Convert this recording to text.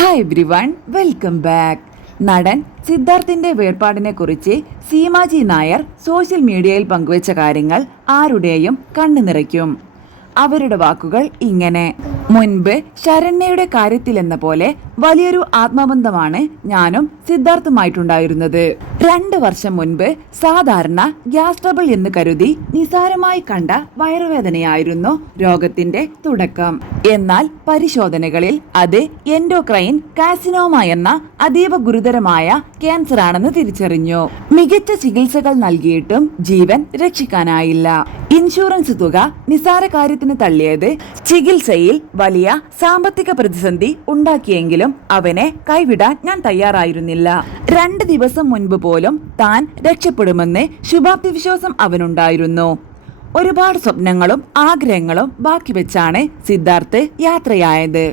Hi everyone, welcome back. നടൻ സിദ്ധാർത്ഥിന്റെ വേർപാടിനെ കുറിച്ച് Seema G Nair social മീഡിയയിൽ പങ്കുവച്ച കാര്യങ്ങൾ ആരുടെയും കണ്ണു നിറയ്ക്കും. അവരുടെ വാക്കുകൾ ഇങ്ങനെ: മുൻപ് ശരണ്യയുടെ കാര്യത്തിലെന്ന പോലെ വലിയൊരു ആത്മബന്ധമാണ് ഞാനും സിദ്ധാർത്ഥുമായിട്ടുണ്ടായിരുന്നത്. 2 വർഷം മുൻപ് സാധാരണ ഗ്യാസ് ട്രബിൾ എന്ന് കരുതി നിസാരമായി കണ്ട വയറുവേദനയായിരുന്നു രോഗത്തിന്റെ തുടക്കം. എന്നാൽ പരിശോധനകളിൽ അത് എൻഡോക്രൈൻ കാർസിനോമ എന്ന അതീവ ഗുരുതരമായ ക്യാൻസർ ആണെന്ന് തിരിച്ചറിഞ്ഞു. മികച്ച ചികിത്സകൾ നൽകിയിട്ടും ജീവൻ രക്ഷിക്കാനായില്ല. ഇൻഷുറൻസ് തുക നിസാര കാര്യത്തിന് തള്ളിയത് ചികിത്സയിൽ വലിയ സാമ്പത്തിക പ്രതിസന്ധി ഉണ്ടാക്കിയെങ്കിലും അവനെ കൈവിടാൻ ഞാൻ തയ്യാറായിരുന്നില്ല. 2 ദിവസം മുൻപ് പോലും താൻ രക്ഷപ്പെടുമെന്ന് ശുഭാപ്തി വിശ്വാസം അവനുണ്ടായിരുന്നു. ഒരുപാട് സ്വപ്നങ്ങളും ആഗ്രഹങ്ങളും ബാക്കി വെച്ചാണ് സിദ്ധാർത്ഥ് യാത്രയായത്.